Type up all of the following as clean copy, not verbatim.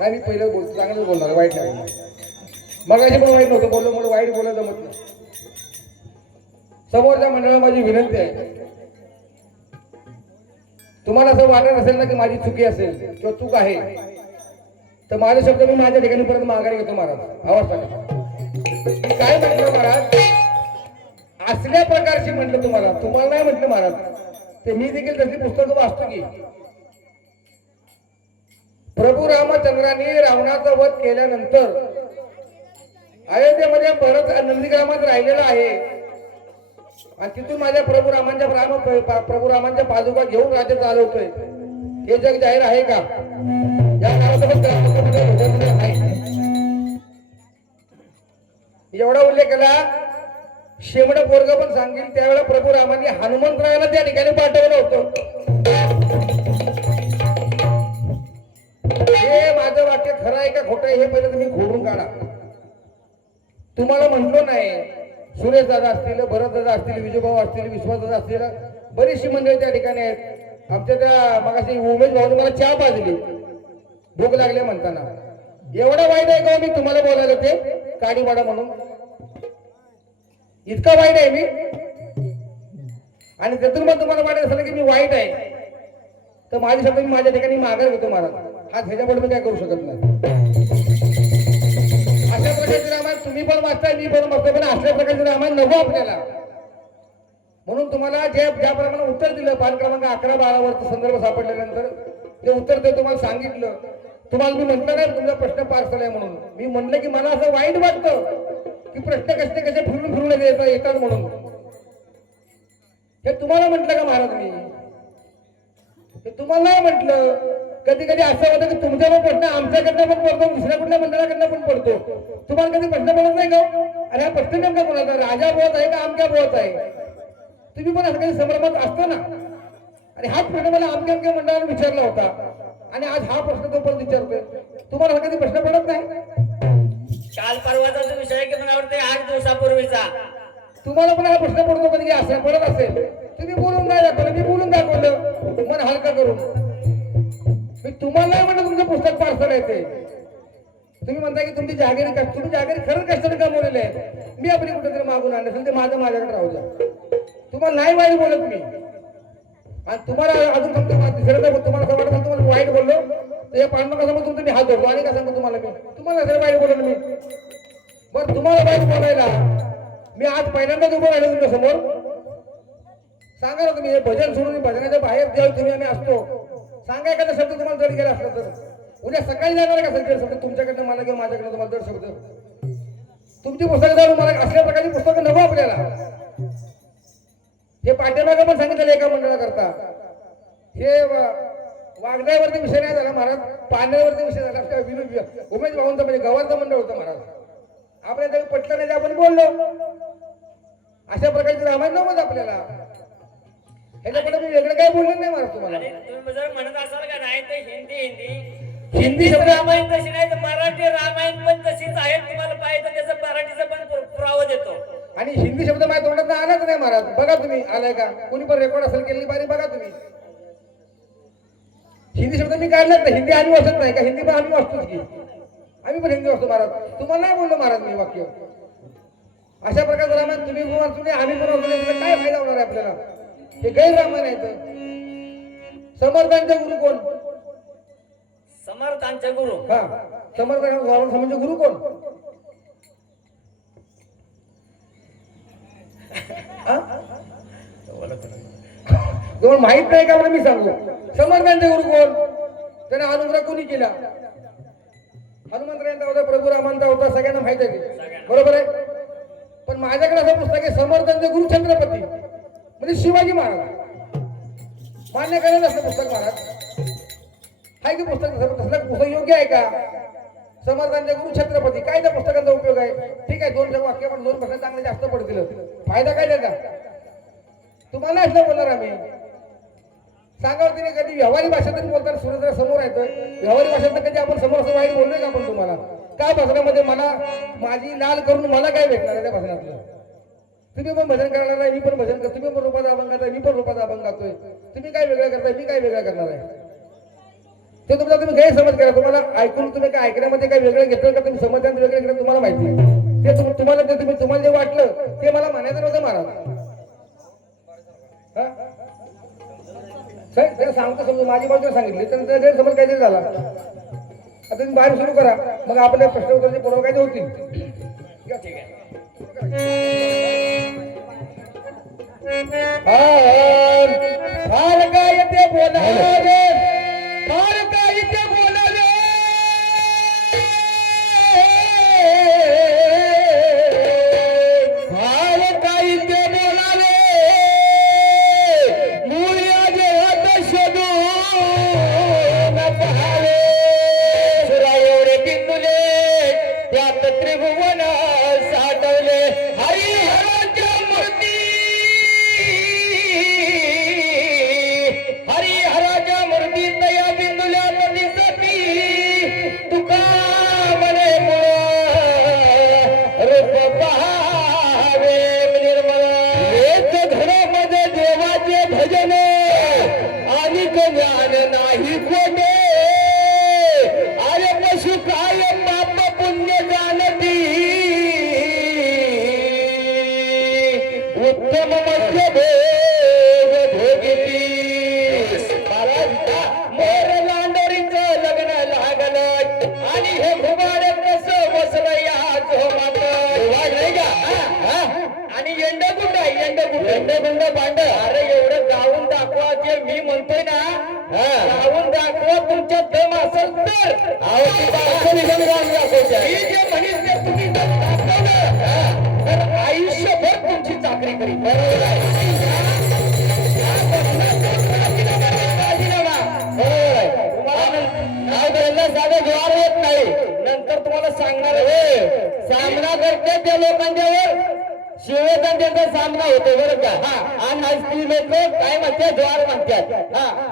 नाही मी पहिलं बोलतो, चांगलं बोलणार, वाईट नाही बोलणार. मग पण वाईट नव्हतं बोललो, मला वाईट बोलायला जमत नाही. समोरच्या मंडळाला माझी विनंती आहे, तुम्हाला असं वाटत असेल ना की माझी चुकी असेल किंवा चूक आहे, तर माझे शब्द मी माझ्या ठिकाणी परत माघारी घेतो महाराज. आवाज टाका. काय म्हटलं महाराज, असल्या प्रकारची म्हटलं तुम्हाला नाही म्हटलं महाराज. ते मी देखील तशी पुस्तकं वाचतो की प्रभू रामचंद्रांनी रावणाचा वध केल्यानंतर अयोध्येमध्ये भरत नंदीग्रामात राहिलेला आहे आणि तिथून माझ्या प्रभू रामांच्या पादुका घेऊन राज्य चालवतोय. हे जग जाहीर आहे का? या नावासोबत एवढा उल्लेख केला. शेमड पोरग पण सांगेल त्यावेळेला प्रभू रामांनी हनुमंतरायाला त्या ठिकाणी पाठवलं होतं. हे माझं वाक्य खरं आहे का खोटं आहे हे पहिलं तुम्ही खोडून काढा. तुम्हाला म्हटलो नाही, सुरेश दादा असतील, भरत दादा असतील, विजयभाऊ असतील, विश्वास दादा असतील, बरीचशी मंडळी त्या ठिकाणी आहेत. आमच्या त्या मगाशी उमेश भाऊने मला चहा पाजली भूक लागले म्हणताना. एवढा वाईट आहे का मी तुम्हाला बोलायला ते काडीवाडा म्हणून? इतका वाईट आहे मी? आणि त्यातून मग तुम्हाला वाटत असेल की मी वाईट आहे तर माझे शब्द मी माझ्या ठिकाणी माघार घेतो महाराज. हा ह्याच्यापुढे मी काय करू शकत नाही. अशा प्रकारचे रामायण तुम्ही पण वाचताय, मी पण वाचतोय, पण अशा प्रकारचे रामायण नको आपल्याला. म्हणून तुम्हाला ज्याप्रमाणे उत्तर दिलं पान क्रमांक 11-12 वर संदर्भ सापडल्यानंतर ते उत्तर ते तुम्हाला सांगितलं. तुम्हाला मी म्हटलं नाही तुमचा प्रश्न पार्सल आहे म्हणून. मी म्हटलं की मला असं वाईट वाटतं की प्रश्न कसे फिरून येतात म्हणून. हे तुम्हाला म्हटलं का महाराज मी? हे तुम्हाला नाही म्हटलं. कधी कधी असं होतं की तुमचा पण प्रश्न आमच्याकडनं पण पडतो, दुसऱ्या कुठल्या मंडळाकडनं पण पडतो. तुम्हाला कधी प्रश्न पडत नाही का? अरे हा प्रश्न नेमका कोणाचा, राजा बोलत आहे का आमक्या बोलत आहे? तुम्ही पण असं काही संभ्रमात असतो ना. आणि हाच प्रश्न मला आमक्या मंडळाने विचारला होता आणि आज हा प्रश्न तो पण विचारतोय. तुम्हाला कधी प्रश्न पडत नाही? काल परवाचा जो विषय की मला वाटतं 8 दिवसापूर्वीचा तुम्हाला पण हा प्रश्न पडतो कधी असं पडत असेल. तुम्ही बोलून नाही दाखवलं, मी बोलून दाखवलं मन हलका करून. मी तुम्हाला नाही म्हणलं तुमचं पुस्तक पार्सल आहे ते. तुम्ही म्हणता की तुम्ही जागेरी खरंच कशाने कमवलेलं आहे. मी आपली कुठेतरी मागून आणलं असेल ते माझ्याकडे राहू द्या. तुम्हाला नाही वाईट बोलत मी. आणि तुम्हाला अजून तुम्हाला तुम्हाला वाईट बोललो तर या पांडुरंगासमोर तुमचं मी हात धरतो आणि काय सांगतो तुम्हाला मी. तुम्हाला जर वाईट बोललो मी, बरं तुम्हाला वाईट बोलायला मी आज पहिल्यांदाच उभं राहिलो तुमच्या समोर. सांगा ना तुम्ही हे भजन सोडून भजनाच्या बाहेर जेव्हा तुम्ही आम्ही असतो, सांगा एखादा शब्द तुम्हाला जड गेला असला तर. उद्या सकाळी जाणार का सगळे शब्द तुमच्याकडनं मला किंवा माझ्याकडनं तुम्हाला जड शब्द? तुमची पुस्तकं जाऊन मला असल्या प्रकारची पुस्तकं नको आपल्याला. हे पाठीमागे पण सांगितलेलं एका मंडळाकरता. हे वागण्यावरती विषय नाही झाला महाराज, पाण्यावरती विषय झाला. उमेश भाऊंचा म्हणजे गव्हाचं मंडळ होतं महाराज. आपल्याला काही पटलं नाही, आपण बोललो. अशा प्रकारचे रामायण नव्हतं आपल्याला. ह्याच्याकडे मी वेगळं काही बोललो नाही महाराज तुम्हाला. आणि तुम्ही जर म्हणत असाल का नाही तर हिंदी हिंदी शब्द रामायण तशी नाही तर मराठी रामायण पण तशीच आहे. तुम्हाला पाहिजे तर त्याचं मराठीचं पण पुरावा देतो. आणि हिंदी शब्द माझ्या तोंडात आलाच नाही महाराज. बघा तुम्ही आलाय का, कोणी पण रेकॉर्ड असेल केलेली पाहिजे बघा तुम्ही. हिंदी शब्द मी काढलाच नाही. हिंदी आम्ही वाचत नाही का, हिंदी पण आम्ही वाचतोच की. आम्ही पण हिंदी वाचतो महाराज. तुम्हाला नाही बोललो महाराज मी वाक्य. अशा प्रकारचं रामायण तुम्ही पण वाचू नये, आम्ही पण वाचू नये, त्याचा काय फायदा होणार आहे आपल्याला. हे गैर रामायण आहे. तर समर्थांचे गुरु कोण? समर्थांचे गुरु. हा, समर्थांचे गुरु कोण? तुम्हाला माहित नाही का? मला मी सांगतो. समर्थांचे गुरु कोण? त्याने अनुग्रह कोणी केला? हनुमंतरायांचा होता, प्रभू रामांचा होता, सगळ्यांना माहित आहे ते. बरोबर आहे. पण माझ्याकडे असं पुस्तक आहे समर्थांचे गुरु छत्रपती म्हणजे शिवाजी महाराज. मान्य करायला असतं पुस्तक महाराज. आहे की पुस्तक? तसलं पुस्तक योग्य आहे का? समर्थांचे गुरु छत्रपती. काय त्या पुस्तकाचा उपयोग आहे? ठीक आहे, 2 वाक्य पण 2 प्रश्न चांगले जास्त पडतील. फायदा काय त्याचा? तुम्हाला असं बोलणार आम्ही. सांगावं तिने कधी व्यवहारी भाषेतून बोलताना सूर्य समोर येतोय. व्यवहारी भाषेत कधी आपण समोर असं वाईट बोललोय का आपण तुम्हाला? काय भाषणामध्ये मला माझी लाल करून मला काय भेटणार आहे त्या भाषणातलं? तुम्ही पण भजन करणार आहे, मी पण भजन करतो. तुम्ही पण रूपाचा अभंग करताय, मी पण रूपाचा अभंग गातोय. तुम्ही काय वेगळं करताय, मी काय वेगळं करणार आहे? ते तुमचा तुम्ही गैरसमज करा. तुम्हाला ऐकून तुम्ही काय ऐकण्यामध्ये काय वेगळं घेतलं का, तुम्ही समजण्यात वेगळं घेतलं तुम्हाला माहिती आहे. ते तुम्हाला तुम्हाला जे वाटलं ते मला म्हणायचं नव्हतं महाराज. त्याला सांगतो समजा माझी बाजू सांगितली तर गैरसमज काहीतरी झाला. आता तुम्ही बाहेर सुरू करा, मग आपल्या प्रश्न उत्तराचे पूर्व कायदे होतील. ठीक आहे. फार काय ते बोलावे, फार काय ते बोलावे, फार काय ते बोलावे, मूळ्या देहात शोधून पहावे. सुरा एवढे बिंदुले त्यात त्रिभुवन साठवले. हरिहराच्या मूर्ती, हरिहराच्या मूर्ती तया बिंदुल्या दिसती. तुका म्हणे रूप पहावे निर्मळ. हेच घरामध्ये देवाचे भजन आणि ज्ञान नाही कोठे. अरे पशु काय पाप पुण्य जाणती. उत्तम मध्य भेद भोगिती. मोर लांडोरीचं लग्न लागलं आणि हे भुबाड कसं बसलं या झोमात. नाही का? आणि येंडगुंड येंडगुंड भांड. अरे एवढं गाऊन दाखवा जे मी म्हणतोय ना, गाऊन दाखवा. तुमच्या दम असेल तर मी जे म्हणेन ते तुम्ही दाखवलं तर आयुष्यभर तुमची चाकरी करीन. बरोबर आहे. साधं ज्वार येत नाही, नंतर तुम्हाला सांगणार सामना करते त्या लोकांच्यावर शिवेचा त्यांचा सामना होतो. बरं का? आणि आज ती लोक काय म्हणतात? ज्वार म्हणतात.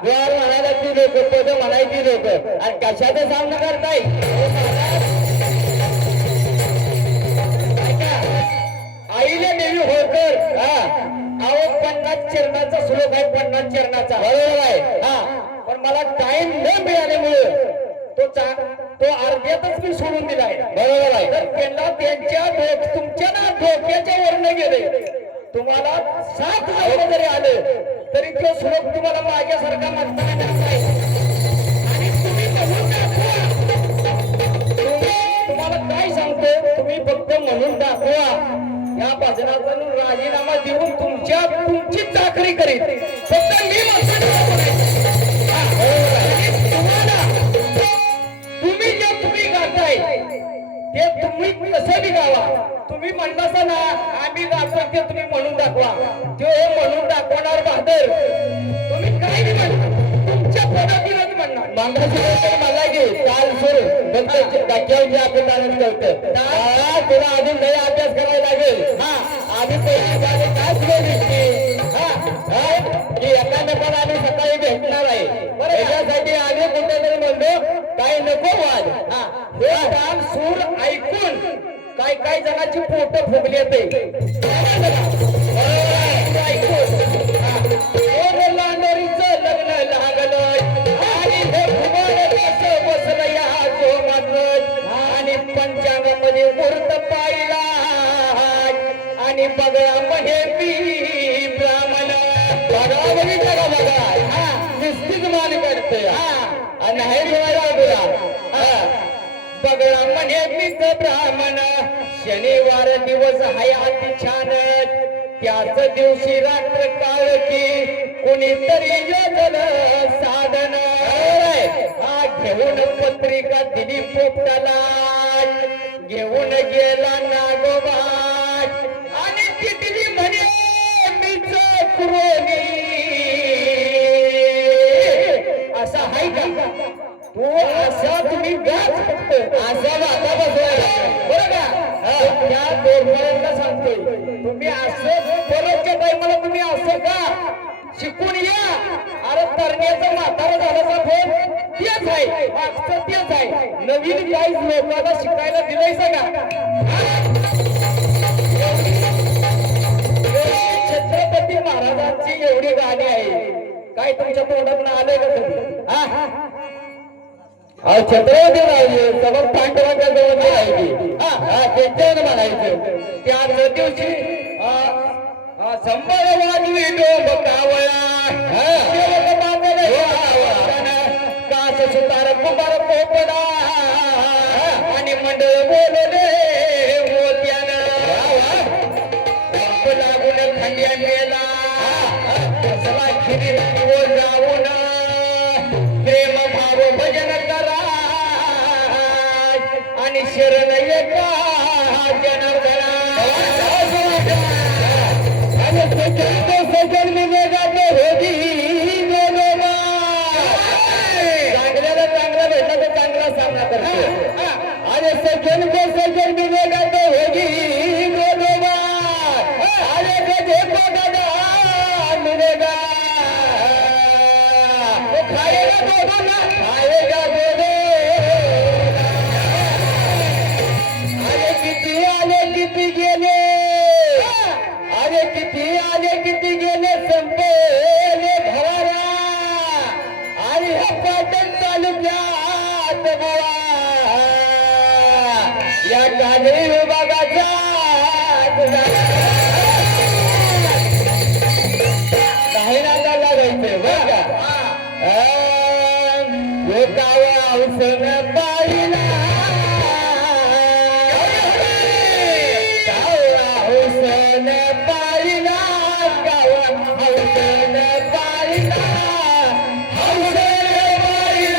ज्वार म्हणायला ती लोक, पद म्हणायची लोक. आणि कशाचा सामना करताय? आईला देवी होळकर. अहो 50 चरणाचा श्लोक आहे, 50 चरणाचा. बरोबर आहे. पण मला टाइम न मिळाल्यामुळे तो अर्ध्यातच मी सोडून दिलाय. बरोबर आहे. तर त्यांना त्यांच्या तुमच्या ना डोक्याच्या वरनं गेले. तुम्हाला 7 महिने जरी आले तरी तो श्लोक तुम्हाला माझ्यासारखा म्हणताना नाही. आणि तुम्ही म्हणून दाखवा. तुम्हाला काय सांगतो, तुम्ही फक्त म्हणून दाखवा. या भजनाचा राजीनामा देऊन तुमची चाकरी करीत. फक्त मी तुम्ही गाताय ते तुम्ही कसं बी गावा. तुम्ही म्हणलासा ना आम्ही गातो ते तुम्ही म्हणून दाखवा. ते म्हणून दाखवणार बहादर तुम्ही काय नाही म्हणणार, तुमच्या पद्धतीनेच म्हणणार. मांगाची गोष्ट मला घे काल सुरू फक्त डोक्यावरची आपल्याला कळतं. तुला अजून लय अभ्यास करायला लागेल. आम्ही पहिली झाले काय सुरू की एकामेकाला आम्ही सकाळी भेटणार आहे. त्याच्यासाठी आम्ही कुठेतरी म्हणलो काही नको वाद. हे ताल सूर ऐकून काय काय जणांची पोट फुगली येते ऐकून लांडोरीचं लग्न लागलं आणि हे घुमर कसं बसलं या जोमात आणि पंचांगामध्ये मुहूर्त पाहिला आणि बघा म्हणे मी ब्राह्मण बघा बघितलं का बघा निश्चित मान करते आणि नाही ठेवायला तुला बघा म्हणे मीच ब्राह्मण शनिवार दिवस हाय अति छान त्याच दिवशी रात्र काळ की कोणीतरी योजन साधन हा घेऊन पत्रिका दिली पोपटाला घेऊन गेला नागोबा आणि तिथली म्हणे मीच कुरोनी असा हाय का तू असा तुम्ही गाच फक्त असा वाटा बसवायला बरं का त्या दोरपर्यंत सांगतोय तुम्ही असं परतच्या टायमाला तुम्ही असं का शिकून या अरे तरण्याचं म्हातारा झाल्याचा फोन तेच आहे मागचं तेच आहे नवीन काहीच लोकांना शिकायला दिलंय सगळा छत्रपती महाराजांची एवढी गाणी आहे काय तुमच्या तोंडातून आलंय का कधी छत्रपती राहिले सगळं पांडवांच्या जवळ राहिली त्यांच्यावर म्हणायचं. त्याच दिवशी संबळ वाजवी डोंब कावळा कास सुतार कुंभार पोपडा आणि मंडळ बोलले मोत्यानं लागून खंड्या मेला कसला खिरी जाऊन प्रेम भाव भजन करा आणि शरण एका जनार्दना सजन मिलेगा तो होगी गोलोबा. चांगल्याला चांगला भेटला तर चांगला सामना करतो अरे सजन को सजन मिलेगा तो होगी गोलोबा. अरे गधे को गधा मिलेगा तो खाएगा दोनों ना खाएगा दोनों. अरे किती आले किती गेले अरे किती आले किती गेले संपेले भरारा आणि हा पाटण तालुक्यात बुवा या गाजरी विभागाचा काही नादा लागायचे बरं का. गावा औषण पाहिला हौसन पाहिला गावा हौसन पाहिला हौसन पाहिला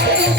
Hey!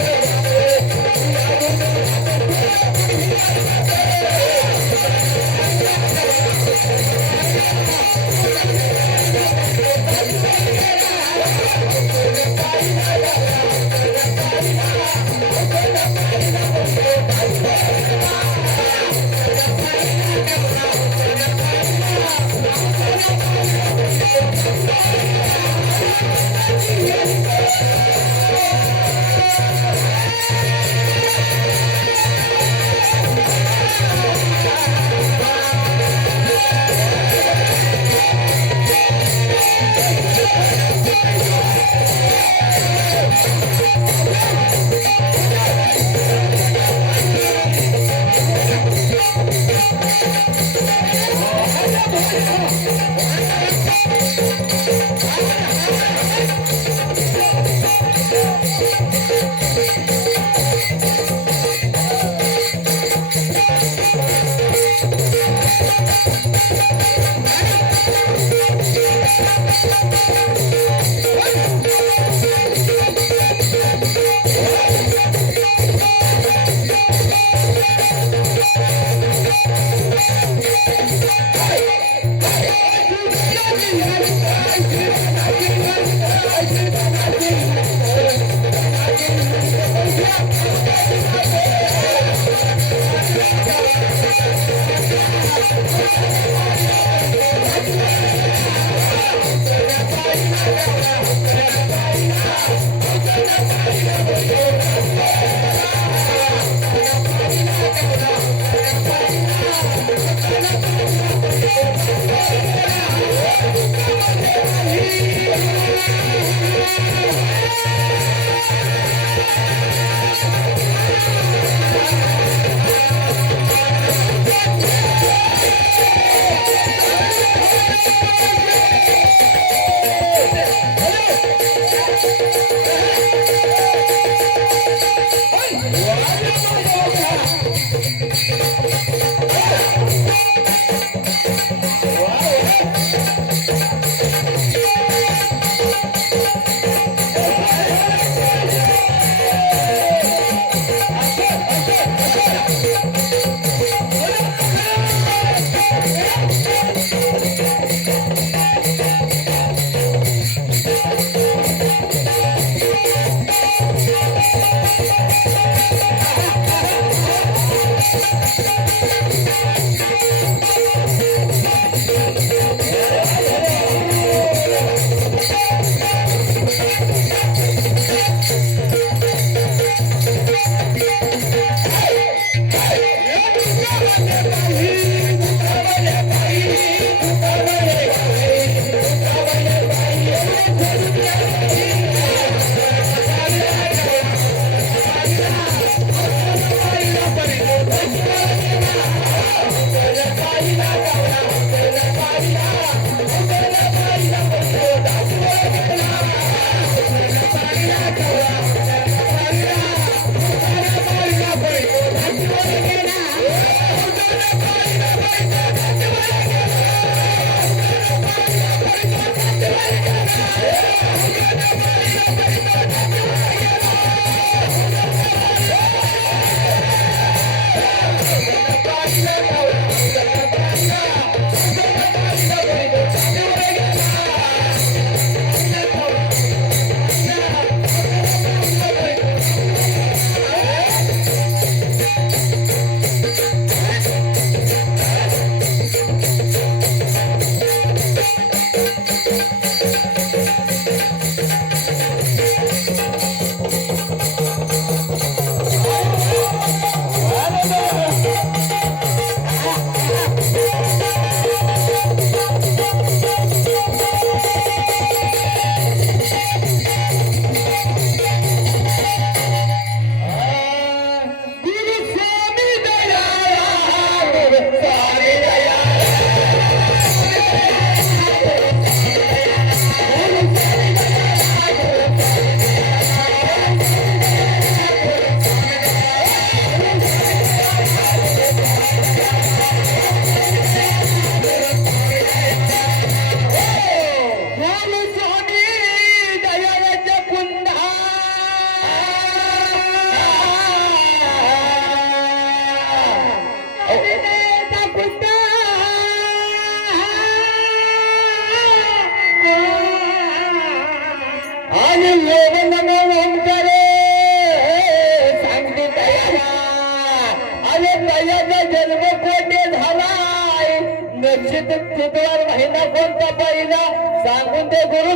शुक्रवार महिना कोणता पहिला सांगून ते गुरु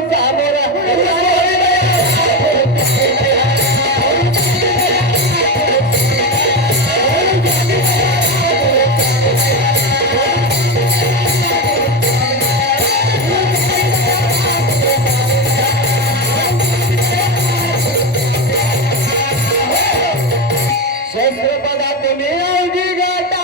शस्त्रपदा तुम्ही अवघी गाता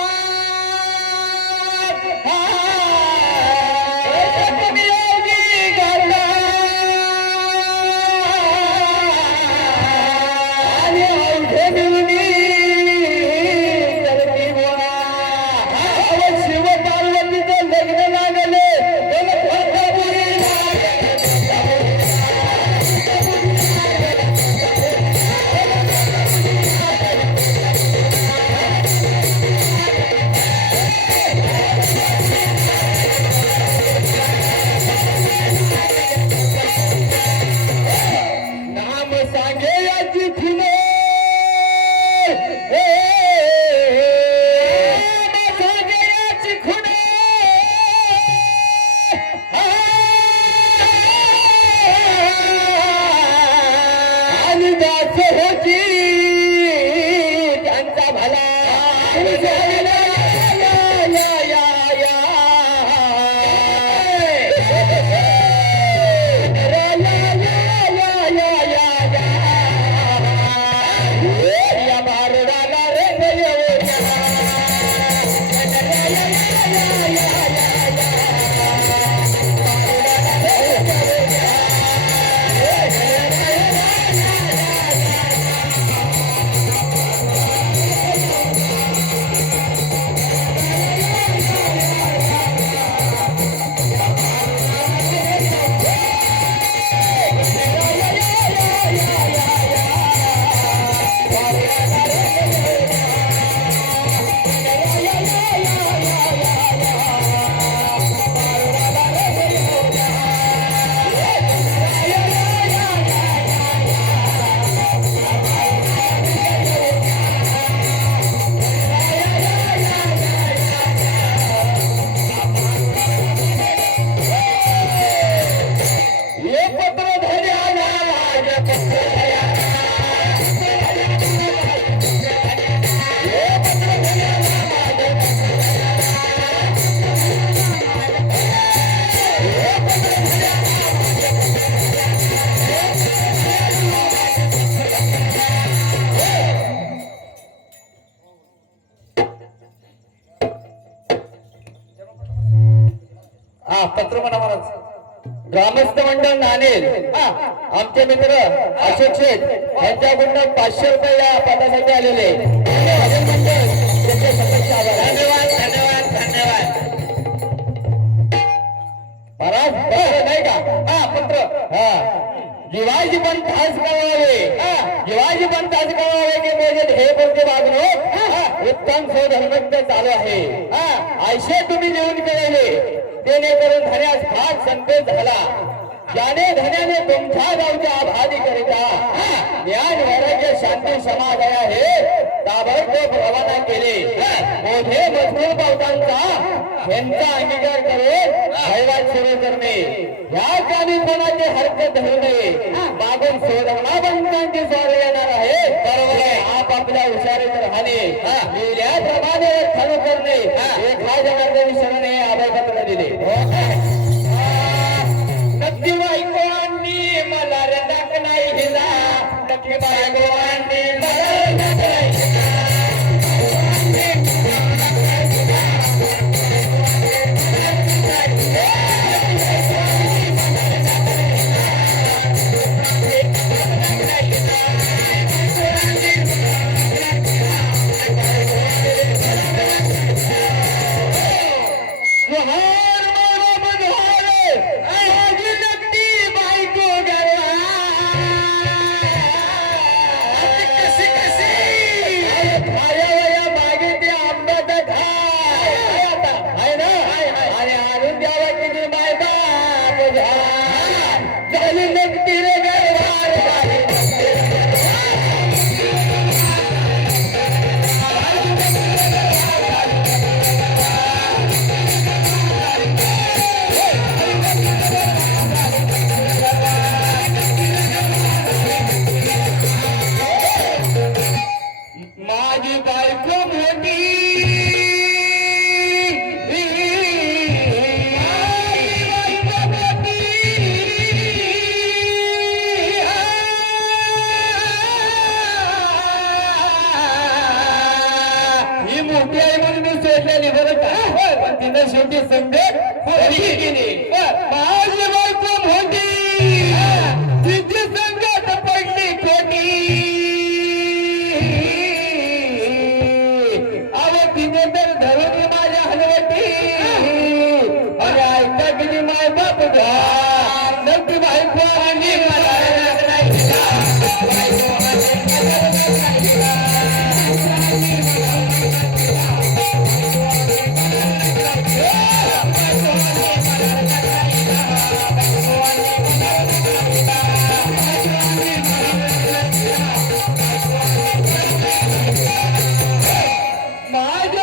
हा पत्र म्हणा महाराज. ग्रामस्थ मंडळ नाणेल आमचे मित्र अशोक शेठ यांच्याकडून 500 रुपये या पदासाठी आलेले. भजन मंडळ त्याचे सदस्य आभार. धन्यवाद धन्यवाद धन्यवाद महाराज. पत्र नाही का? हा पत्र. हा शिवाजी पंत आज कळवावे. शिवाजी पंत आज कळवावे की म्हणजे हे कोणते वागणूक उत्तम स्वधर्मज्ञ चालू आहे. आयशे तुम्ही लिहून केलेले जेणेकरून धन्यास फार संदेश झाला. ज्याने धन्याने तुमच्या गावच्या आभारी करिता ज्ञान वैराग्य शांती समाधान हे ताबडतोब रवाना केले. मोठे मजबूर पावतांचा यांचा अंगीकार करून हैवात सुरू करणे. या कामी कोणाची हरकत धरू नये. मागून सोडवणाबंधांची स्वार येणार आहे. बरोबर आहे. आपापल्या हुशारीत राहणे. लिहिल्याप्रमाणे चालू करणे. एका जनार्दनी शरणे अभयपत्र दिले. नक्की बायकोंनी मला रडक नाही दिला. नक्की बायकोंनी मला रडक नाही दिला. शेवटी संदेश गेली. माझी बायको मोठी तिची संगत पडली खोटी. अव तिने तर धरून माझ्या हलवटी. अरे ऐका गेली माय बाप नक्की बायको आणि मला माझी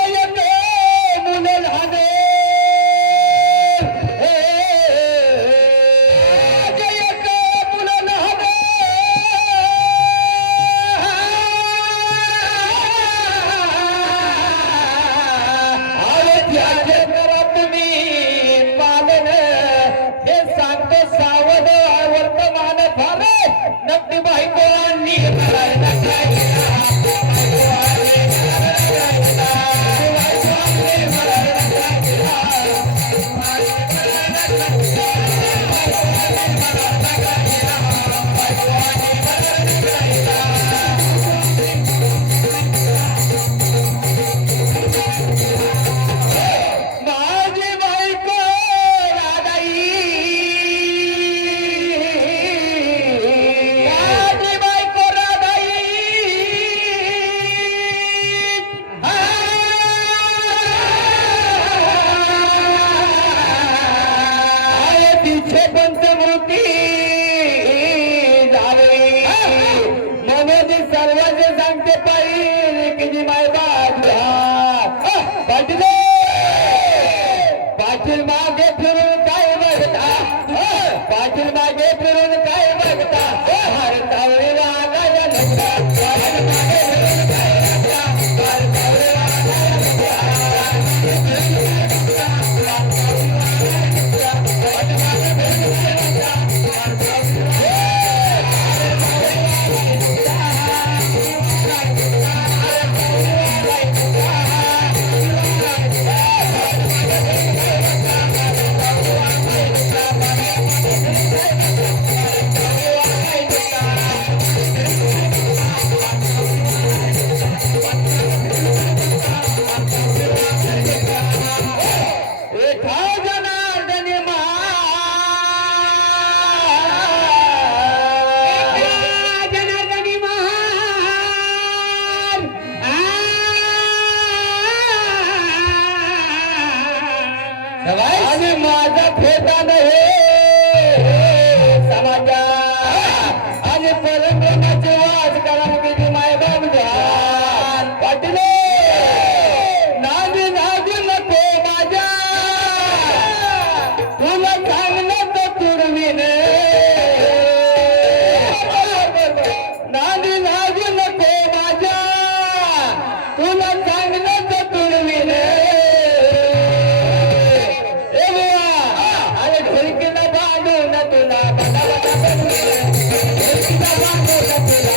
आणि माझा फेटा हे समाजा आणि परब्रह्माची वाच करा किती मायबाप ध्यान पाटील नादी नादी नको माझ्या तुला चांगलं तर तुरवीन नादी नादी नको माझ्या तुला चांगलं तर तुरवीन अरे ढोलकीला बांधून तुला बघायला ढोलकीला बांधून तुला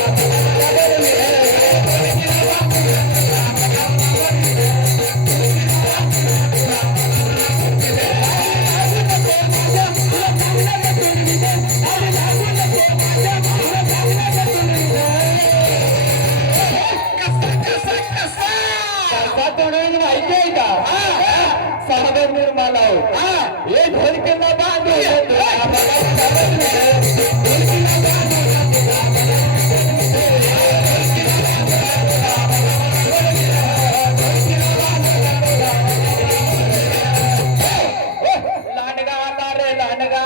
माहिती आहे का सागर निर्माला हे ढोलकीला बांधून लांडगा आला रे लांडगा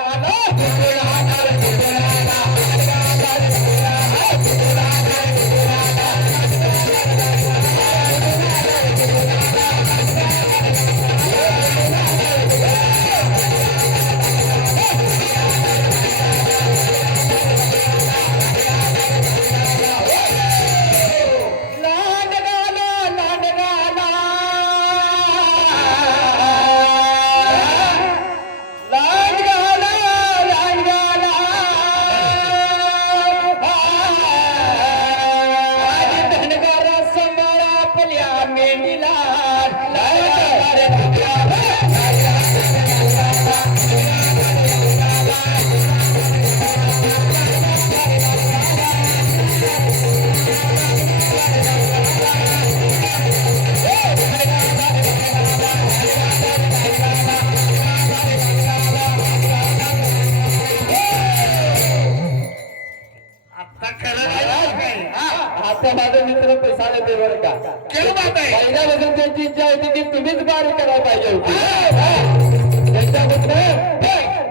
आता माझा मित्र पैसा देते बरं का पहिल्यापासून त्यांची इच्छा होती की तुम्हीच बारी करायला पाहिजे होती त्यांच्याकडनं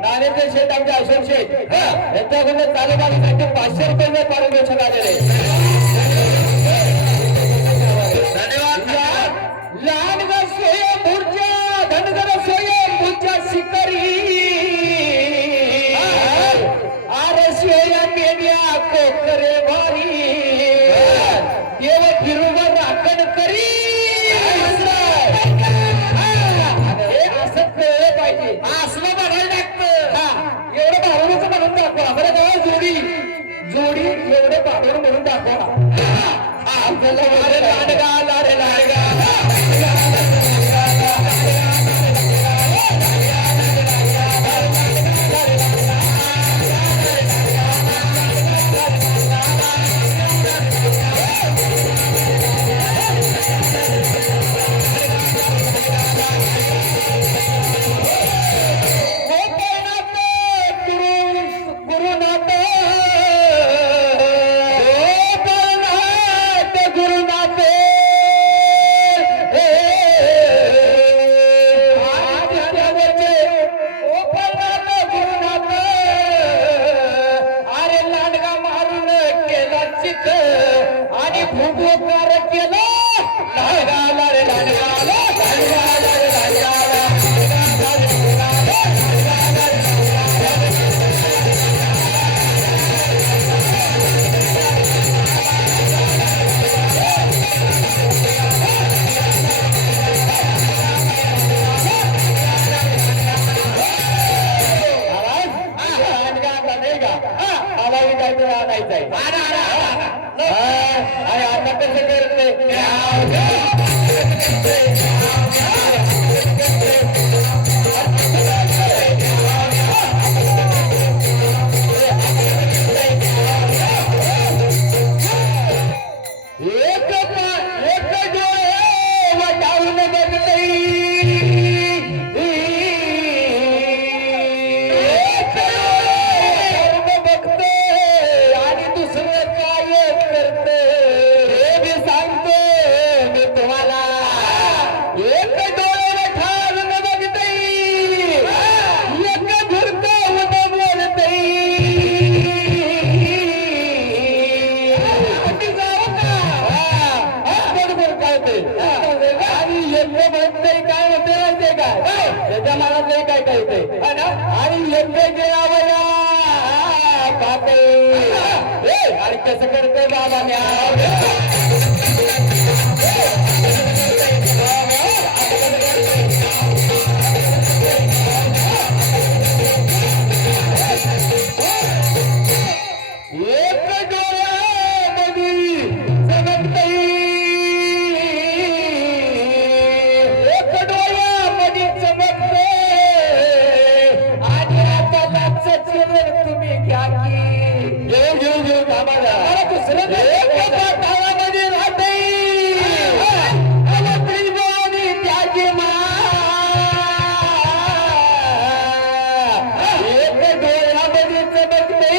नाण्याचे शेठ आमचे अशोक शेठ यांच्याकडनं चालूबाजूसाठी 500 रुपये पारितोषिक आलेले लहानगर सोय मूर्जा धनगर सोय मूर्जा शिकारी आरशिया मेल्या कोकरे भारी देव फिरून राखण करी हे असं कळलं पाहिजे असलं बघायला लागतं एवढं भावनेचं म्हणून दाखवा बरं का जोडी जोडी एवढं भावनेचं म्हणून दाखवा काय त्याच्या मनात नाही काय काय होते आणि योग्य जेवावया पाहते आणि कसं करते बाबा एक डोळ्यामध्ये चमकते एक डोळ्यामध्ये चमकते आणि आता लाच तुम्ही घ्या की घेऊ कामाला दुसरं एक ताळामध्ये राहते त्रिभुवनी त्याची मा एक डोळ्यामध्ये चमकते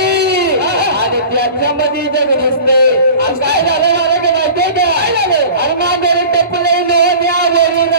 आणि त्याच्यामध्ये जग दिसते आज काय झालं मला का माहितीये का काय झालं अरे माझ्या टपले लोण्यावरून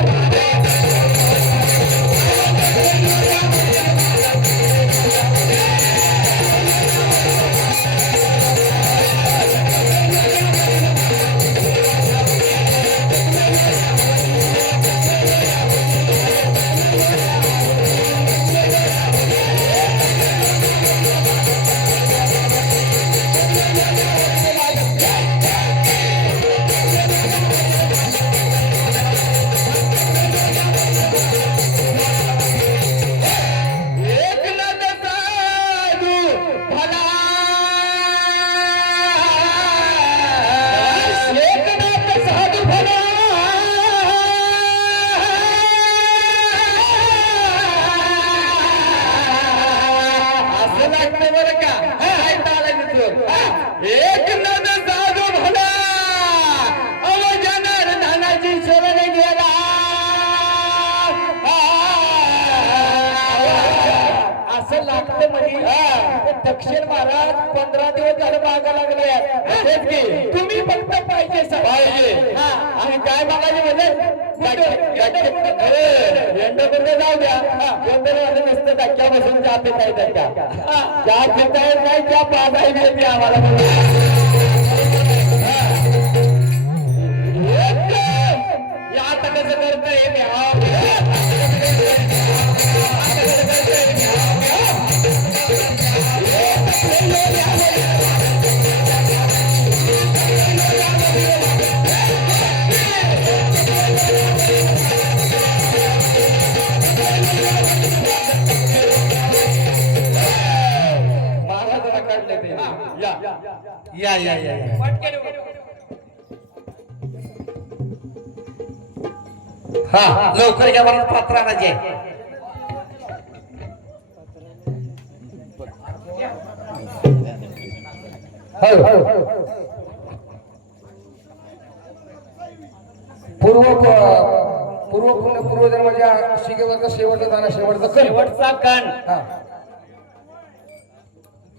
एक नद साधू भला अवजनार धनाची शरण गेला असं लागतं म्हणजे दक्षिण महाराज 15 दिवस झालं मागा लागले तुम्ही फक्त पाहिजे पाहिजे आणि काय मागायचे म्हणजे जाऊ द्या नसतं धक्क्या बसून चहा पिता येतात चहा पिता येत नाही त्या पाच मिळते आम्हाला आता कसं करतंय महाराजांना काढले ते या हा लवकर घ्या मला पात्र आणायचे पूर्वजन्माच्या शिकेवरचा शेवटचा दाना शेवटचा कण हा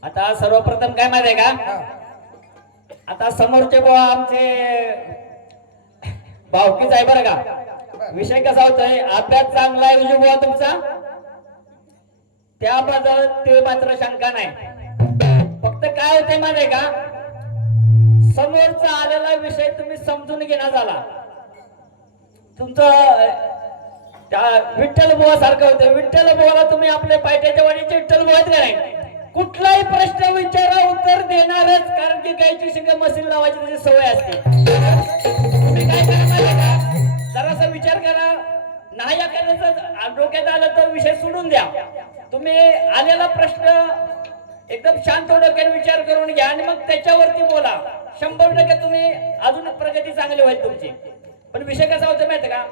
आता सर्वप्रथम काय माहिती आहे का आता समोरचे बुवा आमचे भावकीच आहे बरं का विषय कसा होतोय अभ्यास चांगला आहे विजय बुवा तुमचा त्याबद्दल ते मात्र शंका नाही फक्त काय होतंय माहिती आहे का समोरचा आलेला विषय तुम्ही समजून घेण्यात आला तुमचं त्या विठ्ठल बुवा सारखं होतं विठ्ठल बुवाला तुम्ही आपल्या पायट्याच्या वाडीचे विठ्ठल बुवा आहेत का नाही कुठलाही प्रश्न विचारा उत्तर देणारच कारण की गायची शिंग मशीन लावायची त्याची सवय असते तुम्ही काय करा माहिती का जरासा विचार करा नाही एखाद्याचं डोक्यात आलं तर विषय सोडून द्या तुम्ही आलेला प्रश्न एकदम शांत डोक्याने विचार करून घ्या आणि मग त्याच्यावरती बोला 100% तुम्ही अजून प्रगती चांगली होईल तुमची पण विषय कसा होतो माहिती का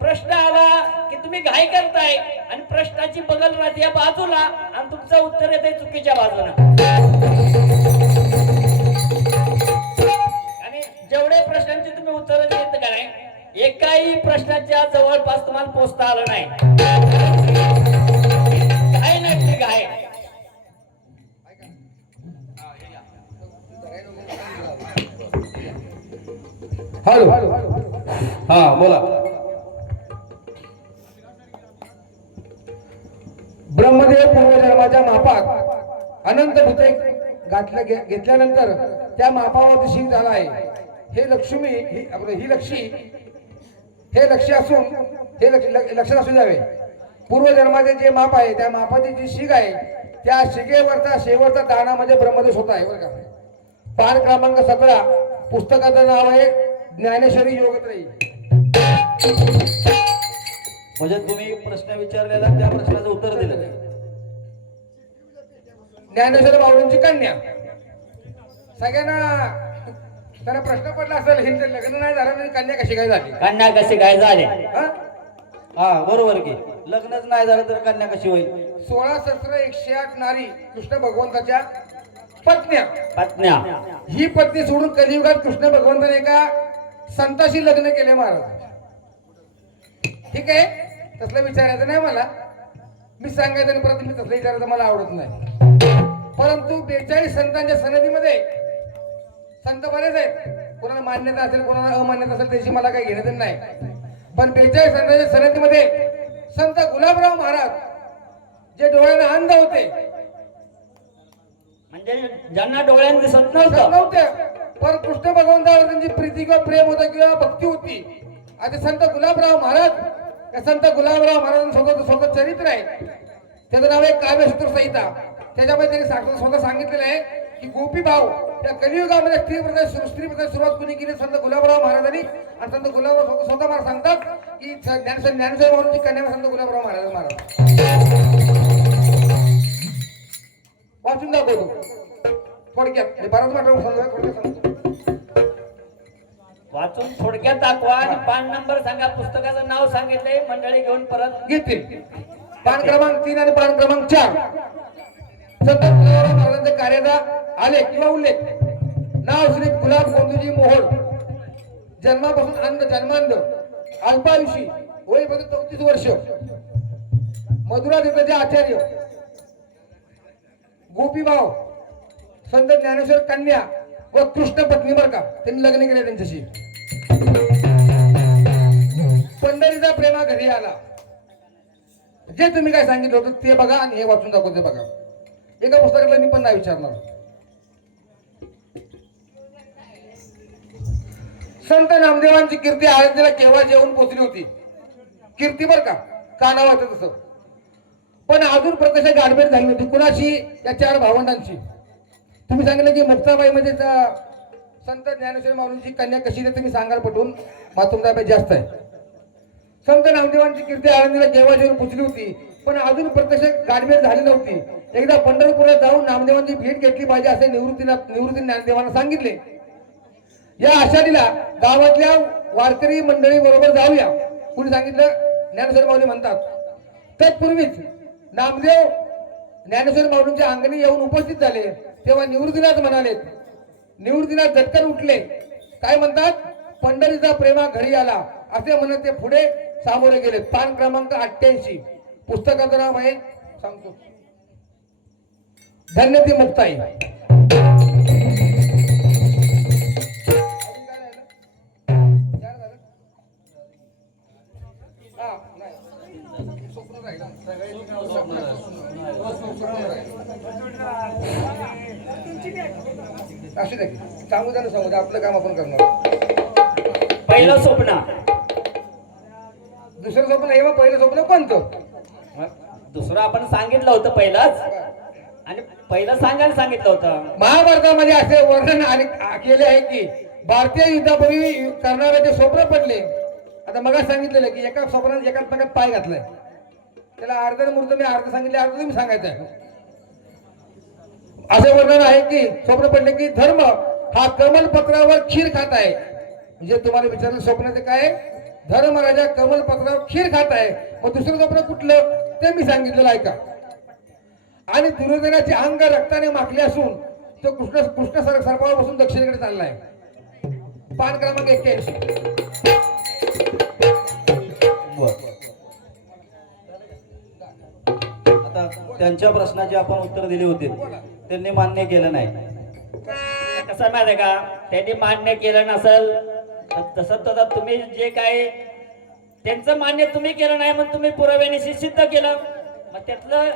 प्रश्न आला की तुम्ही घाई करताय आणि प्रश्नाची बगल राहते या बाजूला आणि तुमचं उत्तर येते चुकीच्या बाजूला आणि जेवढे प्रश्नांची तुम्ही उत्तर देत का नाही एकाही प्रश्नाच्या जवळपास तुम्हाला पोहोचता आलं नाही काय नाही काय हॅलो हा बोला ब्रह्मदेव पूर्वजन्माच्या मापात अनंत भूते घेतल्यानंतर त्या मापावरती शीग झाला आहे हे लक्ष्मी ही लक्ष्मी हे लक्ष असून हे लक्षात असू द्यावे. पूर्वजन्माचे जे माप आहे त्या मापाची जी शिग आहे त्या शिगेवरचा शेवटचा दाना म्हणजे ब्रह्मदेश होता आहे बरं का. पान क्रमांक 17 पुस्तकाचं नाव आहे ज्ञानेश्वरी योगत्रयी. म्हणजे तुम्ही प्रश्न विचारलेला त्या प्रश्नाचं उत्तर दिलं. ज्ञानेश्वर माऊलींची कन्या. सगळ्यांना त्यांना प्रश्न पडला असेल हिंद लग्न नाही झालं आणि कन्या कशी काय झाली. कन्या कशी काय झाले. हा? हा बरोबर की लग्नच नाही झालं तर कन्या कशी होईल. 16 सहस्र 108 नारी कृष्ण भगवंताच्या पत्न्या. पत्न्या. ही पत्नी सोडून कलियुगात कृष्ण भगवंताने एका संताशी लग्न केले महाराज. ठीक आहे तसलं विचारायचं नाही मला. मी सांगायचं आणि परत मी तसलं विचारायचं मला आवडत नाही. परंतु 42 संतांच्या सनदीमध्ये संत बरेच आहेत. कोणाला मान्यता असेल कोणाला अमान्यता असेल त्याची मला काही घेणं नाही. पण 42 संतांच्या सनदीमध्ये संत गुलाबराव महाराज जे डोळ्याने अंध होते म्हणजे ज्यांना डोळ्यात दिसत दिसत नव्हतं नव्हते पण कृष्ण भगवंतावर त्यांची प्रीती किंवा प्रेम होतं किंवा भक्ती होती. आता संत गुलाबराव महाराज या संत गुलाबराव महाराजांचं स्वतः चरित्र आहे. त्याचं नाव आहे काव्यसूत्र संहिता. त्याच्यामध्ये त्यांनी स्वतः सांगितलेलं आहे की गोपी भाव त्या कलियुगामध्ये स्त्री प्रथा सुरुवात कोणी केली संत गुलाबराव महाराजांनी. आणि संत गुलाबराव स्वतः मला सांगतात की ज्ञानेश्वर माऊलींची कन्या संत गुलाबराव महाराज. वाचून दाखवतो थोडक्यात बराच वाटत सांगतो. वाचून थोडक्यात दाखवा आणि पान नंबर सांगा. पुस्तकाचं नाव सांगितलंय मंडळी घेऊन परत घेतील. पान क्रमांक 3 आणि पान क्रमांक 4 संत गुलाबराव महाराजांच्या कार्याचा आलेख किंवा उल्लेख. नाव श्री गुलाब गोंदूजी मोहोळ. जन्मापासून अंध जन्मांध अल्पायुषी वयपर्यंत 34 वर्ष. मधुरा देवताचे आचार्य. गोपीभाव संत ज्ञानेश्वर कन्या व कृष्ण पत्नी बर का त्यांनी लग्न केले त्यांच्याशी. पंढरीचा प्रेमा घरी आला. जे तुम्ही काय सांगितलं होतं ते बघा आणि हे वाचून दाखवते बघा. एका पुस्तकातलं मी पण नाही विचारणार. संत नामदेवांची कीर्ती आळंदीला केव्हा जेवून पोचली होती. कीर्ती बर का नाव होतं तसं. पण अजून प्रत्यक्ष गाठभेट झाली होती कुणाशी या 4 भावंडांची. तुम्ही सांगितलं की मुक्ताबाई म्हणजे संत ज्ञानेश्वर माऊलींची कन्या कशी ते तुम्ही सांगाल पटवून तुमचा जास्त आहे. संत नामदेवांची कीर्ती आळंदीला केव्हा जेवून पोचली होती पण अजून प्रत्यक्ष गाठभेट झाली नव्हती. एकदा पंढरपूरला जाऊन नामदेवांची भेट घेतली पाहिजे असे निवृत्ती ज्ञानदेवांना सांगितले. या आषाढीला गावातल्या वारकरी मंडळी बरोबर जाऊया कुणी सांगितलं. ज्ञानेश्वर माऊली म्हणतात. तत्पूर्वीच नामदेव ज्ञानेश्वर माऊलींच्या अंगणी येऊन उपस्थित झाले तेव्हा निवृत्तीनाथ म्हणाले. निवृत्तीनाथ झटकन उठले. काय म्हणतात. पंढरीचा प्रेमा घरी आला असे म्हणत ते पुढे सामोरे गेले. पान क्रमांक 88 पुस्तकाचं नाव आहे सांगतो धन्य ती मुक्ताई. असू दे सांगू द्या ना सांगू द्या आपलं काम आपण करणार. पहिलं स्वप्न. दुसरं स्वप्न हे मग पहिलं स्वप्न कोणतं. दुसरं आपण सांगितलं होतं पहिलंच आणि पहिलं सांगायला सांगितलं होतं. महाभारतामध्ये असे वर्णन केले आहे की भारतीय युद्धापूर्वी करणाऱ्याचे स्वप्न पडले. आता मग सांगितलेलं की एका स्वप्नात एकात्मकात पाय घातलाय त्याला अर्ध मुहूर्त मी अर्ध सांगितले अर्ध तुम्ही सांगायचं आहे. असे वर्णन आहे की स्वप्न पडले की धर्म हा कमलपत्रावर खीर खात आहे. म्हणजे तुम्हाला विचारलं स्वप्नाचं काय. धर्म राजा कमलपत्रावर खीर खात आहे. मग दुसरं स्वप्न कुठलं ते मी सांगितलेलं ऐका. आणि दुर्योधनाचे अंग रक्ताने माखले असून तो कृष्ण सर्पावर बसून दक्षिणेकडे चाललाय. पान क्रमांक 81. आता त्यांच्या प्रश्नाची आपण उत्तर दिली होती त्यांनी मान्य केलं नाही. कसं माहिती का त्यांनी मान्य केलं नसेल तसं तर तुम्ही जे काय त्यांचं मान्य तुम्ही केलं नाही म्हणून तुम्ही पुराव्याने सिद्ध केलं. मग त्यातलं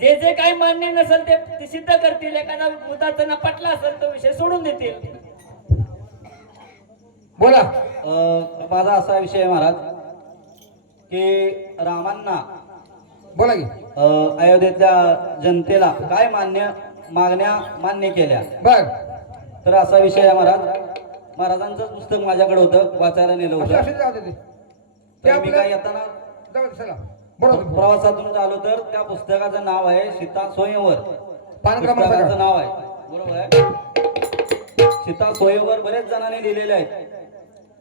जे जे काही मान्य नसेल ते सिद्ध करतील. एखादा मुद्दा त्यांना पटला असेल तो विषय सोडून देतील. बोला. माझा असा विषय आहे महाराज की रामांना बोला की अयोध्येतल्या जनतेला काय मागण्या मान्य केल्या. बर तर असा विषय आहे महाराज. महाराजांचं पुस्तक माझ्याकडे होतं, वाचायला नेलं असे होतं. जाऊ दे ते तर मी आपलं- काय येताना जाऊ दे, चला बरोबर प्रवासातून आलो तर त्या पुस्तकाचं नाव आहे सीता स्वयंवर. पान क्रमांक पुस्तकाचं सांगा. नाव आहे बरोबर आहे. सीता स्वयंवर बरेच जणांनी लिहिलेले आहेत.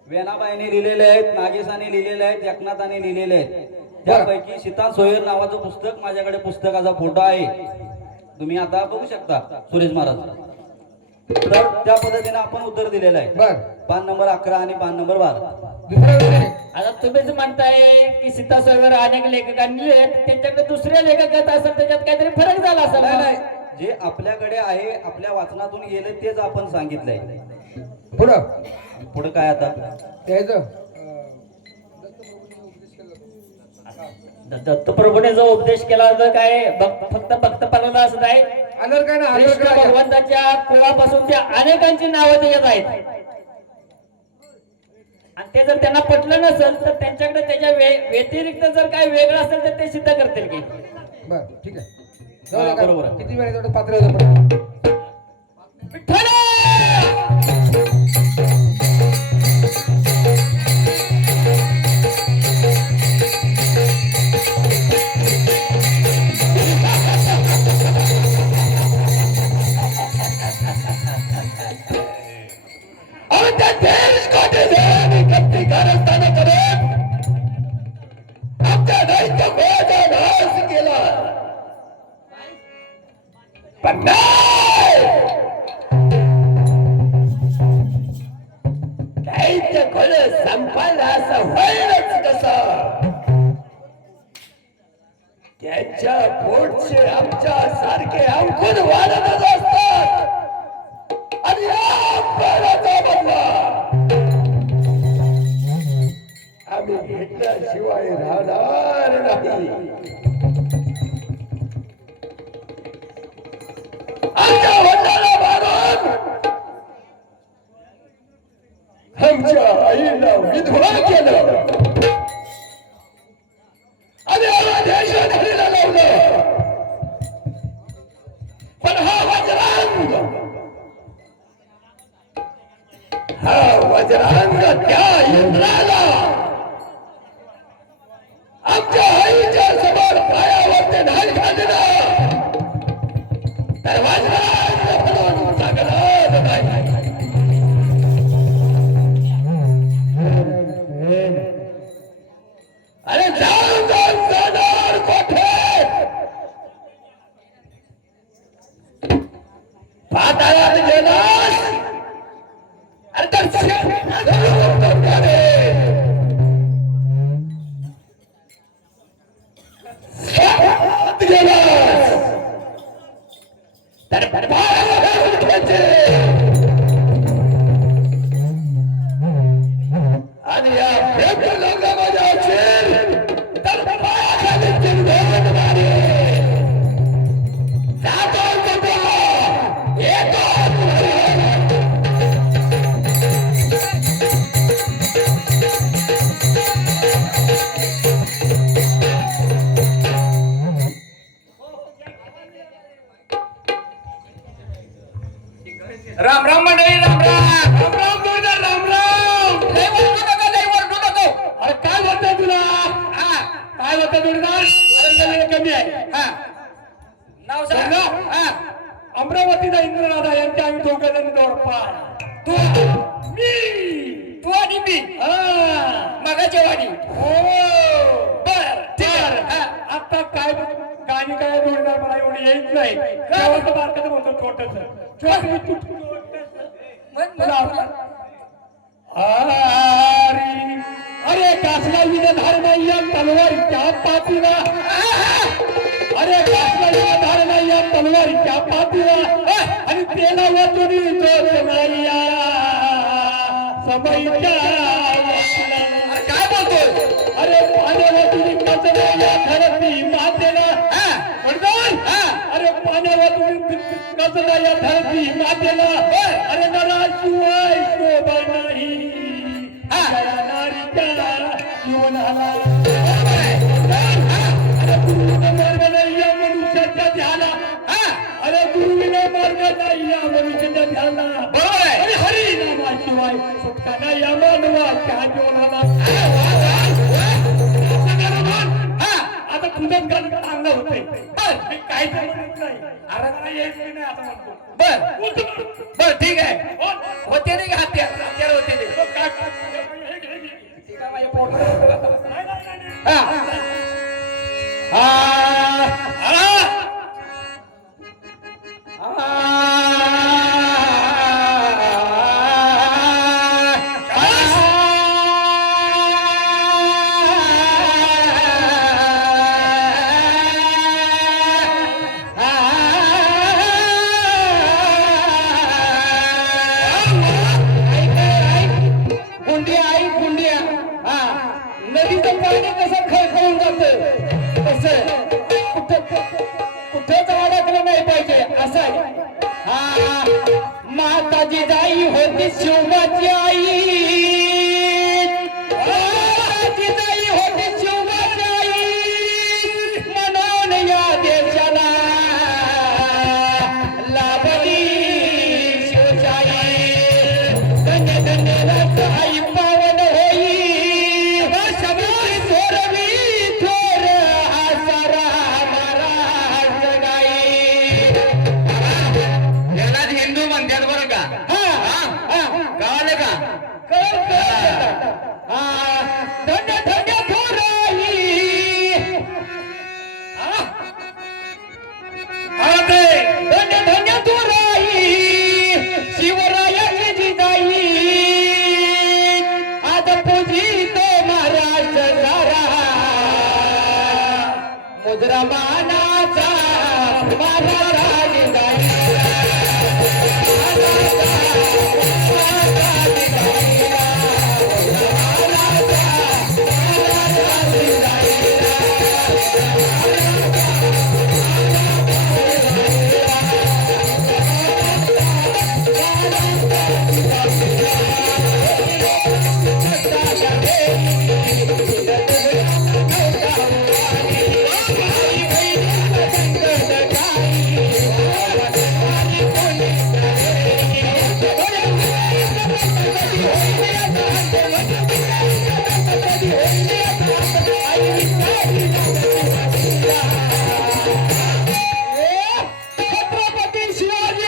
वेणाबाईने लिहिलेले आहेत, नागेशाने लिहिलेले आहेत, एकनाथाने लिहिलेले आहेत. त्यापैकी सीता स्वयंवर नावाचं पुस्तक माझ्याकडे पुस्तकाचा फोटो आहे. तुम्ही आता बघू शकता सुरेश महाराज. तर त्या पद्धतीने आपण उत्तर दिलेलं आहे. बर पान नंबर 11 आणि पान नंबर 12. दुसरा विषय. आता तुम्हीच म्हणताय की सीता स्वयंवर अनेक लेखकांनी लिहिलेत, त्यांच्याकडे दुसरे लेखक असेल त्याच्यात काहीतरी फरक झाला असेल नाही ना? नाही, जे आपल्याकडे आहे आपल्या वाचनातून गेले तेच आपण सांगितलंय. पुढं पुढे काय आता त्याचं दत्तप्रभूने जो उपदेश केला तर काय फक्त भक्त पर्वता असं नाही, आदर काय ना आदर कृष्ण करा. भगवंताच्या कुळापासून त्या अनेकांची नावं त्याच्यात आहेत. आणि ते जर त्यांना पटलं नसेल तर त्यांच्याकडे त्याच्या व्यतिरिक्त जर काय वेगळं असेल तर ते सिद्ध करतील की. बर ठीक आहे. जाऊ दे हा, का? बरोबर आहे. किती वेळ तेवढं पात्र होतं पण. विठ्ठल! त्याच्या पोटचे आमच्या सारखे अंकुर वाढतच असतात आणि या प्राणाचा बदला आम्ही घेतल्याशिवाय राहणार नाही. आमच्या वडिलांना मारून आमच्या आईला विधवा केलं आणि आम्हा देशधारीला लावलं. पण हा वज्रांग त्या इंद्राला आमच्या आईच्या समोर पायावरती ढाल घालला तर वज्रांग म्हणून जगणार नाही. अरे जाऊन जाऊन जाणार कोठे पाताळात गेलास अरे तर गेलास तर आणि या भेट लोकांमध्ये असेल तर पायाखाली चिरडून मारे. जातो कुठं येतो. राम राम मंडळी, राम राम राम राम जोरदार, राम राम. लय वरडू नको, लय वरडू नको. अरे काय होतंय तुला? हा काय होतं जोरदार? अरे लय कमी आहे. हा नाव सांग. हा अमरावतीचा इंद्रनाथा यांच्या आम्ही दोघं जण दोरपाल. तू मी तू आणि मी मगाच्या वाणी. हो बर बर. आता काय गाणी काय जोडणार मला एवढी येत नाही. गावाचं बारकाचं म्हणतो छोटस अरे कासला विजयधार नाही या तलवारीच्या पातीला. अरे कासला विजयधार नाही या तलवारीच्या पातीला आणि तेला वाचुनी जोर नाही या समईच्या. काय बोलतोय? अरे पाण्यावर तुम्ही कचरा या धरती मातेला. अरे पाण्यावर तुम्ही कचरा या धरती मातेला. अरे नराशिवाय शोभा नाही नारीच्या जीवनाला. चहा पिऊन आला. आता तुझंच गाणं चांगलं होतंय. मी काय ते म्हणत नाही. अरे मला येत नाही आता म्हणतो. बर ठीक आहे. होते नाही का हत्यार होते ते. ठीक आहे, माझ्या पोटात. हा. गुंडिया हा नदीचं पाणी कसं खळखळून जातं तसं कुठंच अडकलं नाही पाहिजे असं आहे. हा माताजी जाई होती शिवबाची आई. माताजी जाई होती शिवबाची आई म्हणून या देशाला लाभली शिवशाही. धन्य धन्य रथ आई पावन होई. शबरी थोरवी थोर हा सारा महाराज गाई. यालाच हिंदू म्हणतात बरं का. कळालं का. धन्य धन्य थोराई. धन्य धन्य थोराई शिवरायाची जिजाई. आज पूजी तो महाराष्ट्र सारा मुजरा मानाचा महाराज जिजाई. छत्रपती शिवाजी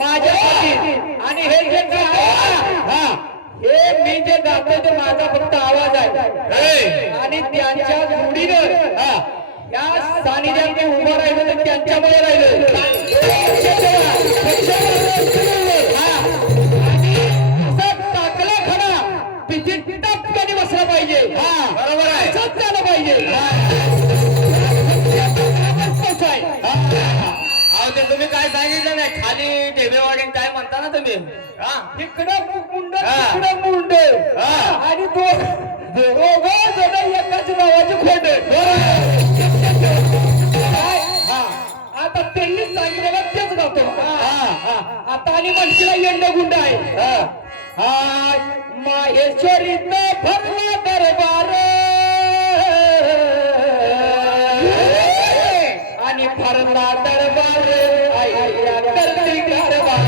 माझ्यासाठी. आणि हे जे हे मी जे गातो ते माझा फक्त आवाज आहे. आणि त्यांच्या जोडीनं या सानिध्यात ते उभं राहिलं तर त्यांच्यामध्ये राहिलं. आणि असं टाकला खडा पिठी टपकन बसला पाहिजे. बरोबर आहे. असंच झालं पाहिजे. ते तुम्ही काय सांगितलं नाही खाली ढेबेवाडी काय म्हणता ना तुम्ही. इकडं मुंड तिकडं मुंड आणि दोघं जण एकाच नावाचे खोंड. आता त्यांनी सांगितलेलं तेच गातो. आता आणि मनशीला येंड गुंड आहे. माहेश्वरीत भरला दरबार आणि भरला दरबार करती कारभार.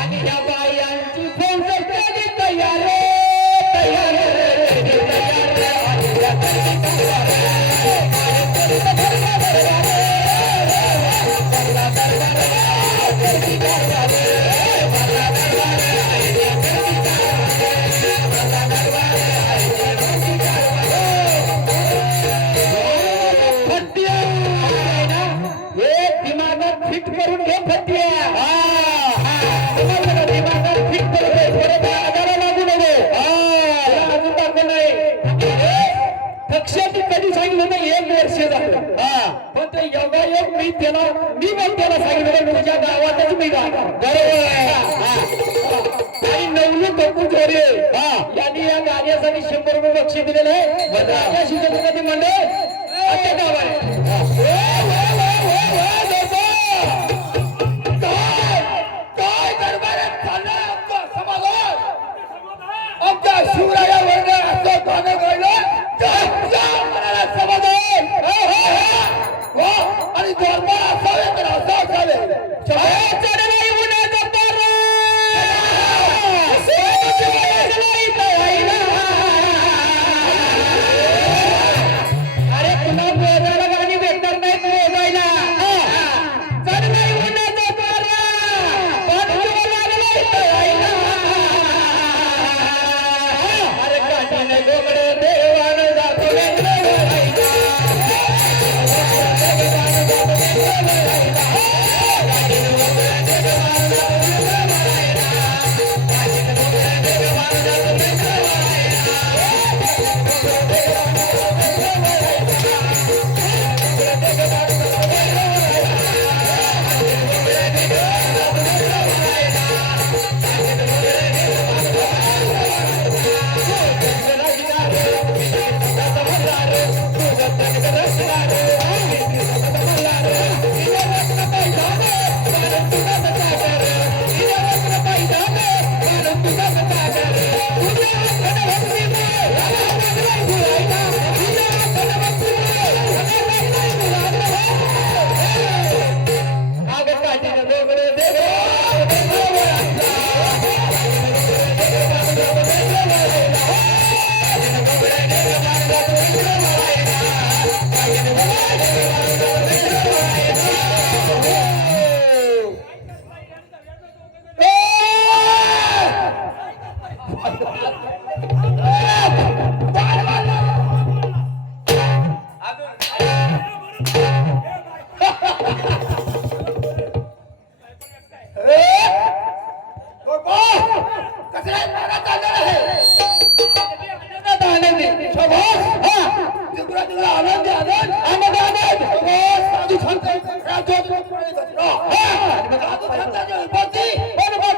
आणि या बायांची फौज कधी तयार तयार दिमागात फिट करून घे फत्या दिमागात फिट करून घे थोडं आजारा लागू नको अजून टाकलं नाही पक्षाने कधी सांगितलं नाही 1 वर्ष झालं पण ते योगायोग मी मग त्याला सांगितलं तुमच्या गावातच मी बरोबर आणि नवलू बकू जोरे यांनी या गाण्यासाठी 100 रुपये बक्षीस दिलेलं आहे राजा शिवछत्रपती मंडळ असे गाव आहे काय दरबारात चाललंय आमचं समाधान आमच्या शिवरायावर असं गाणं गायलं तर मनाला समाधान आणि दरबार असावे तर असं असावे अरे तुला बोलायला गाणी भेटणार नाही तू बोलायला चढ नाही उन्हाचा पारा पण तुला लागलाय तळायला अरे काठीने गोगडे देवानं जातो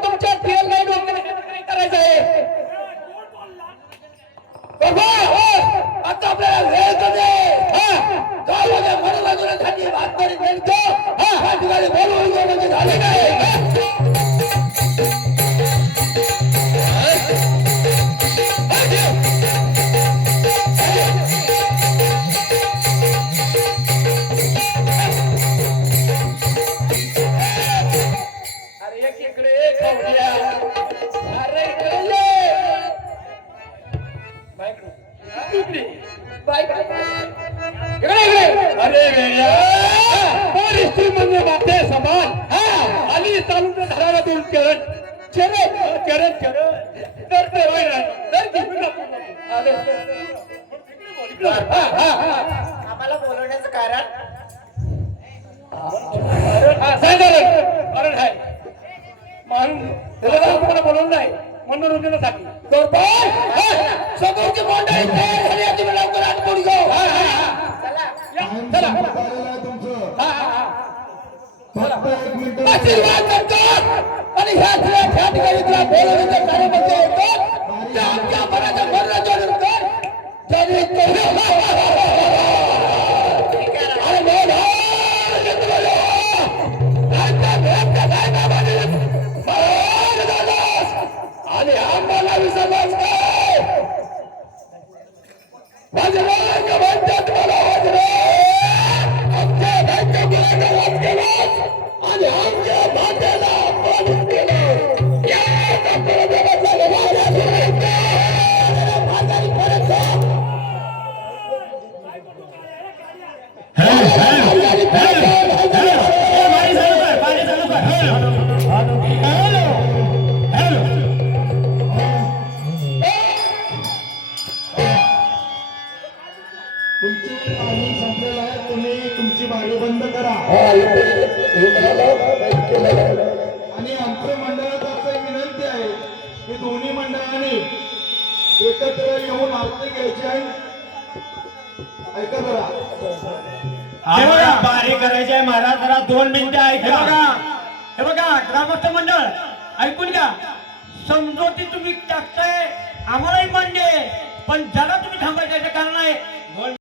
तुमच्या फेल नाही डोक्याला काय करायचं आहे आता आपल्याला वेळ कधी गावाच्या मनोरंजनासाठी बातमी मिळतो या ठिकाणी बोलवून झाले नाही अरे परिस्थिती म्हणजे बाते समान आली चालून धराला दोन चरण चरण चरण चरण तर आम्हाला बोलवण्याचं कारण कारण आहे म्हणून बोलवून नाही मनोरंजनासाठी समोरची मंडळी तयार झाली आहे, तुम्ही लवकर आत पुढे जाऊ. चला आशीर्वाद करतो आणि ह्या ठिकाणी तुला बोलवण्याचं कार्य म्हणजे होतं त्या आमच्या मनाच्या मरण जोडून कर जरी आणि आम्हाला विसरलाच काय वज्रांग म्हणतात मला आमच्या राज्य मुलाला केलास आणि आमच्या भांड्याला अपमानित केलं या संपूर्ण भांडारी परत जा. तुमची पाणी संपलेलं आहे, तुम्ही तुमची बारी बंद करा. आणि आमच्या मंडळात असं विनंती आहे की दोन्ही मंडळांनी एकत्र येऊन आरती घ्यायची आहे. ऐका जरा, आम्हाला बारी करायची आहे महाराज. जरा 2 मिनिटं ऐका. हे बघा ग्रामस्थ मंडळ ऐकून घ्या. समजोती तुम्ही टाकताय आम्हालाही मान्य आहे, पण जरा तुम्ही थांबायचं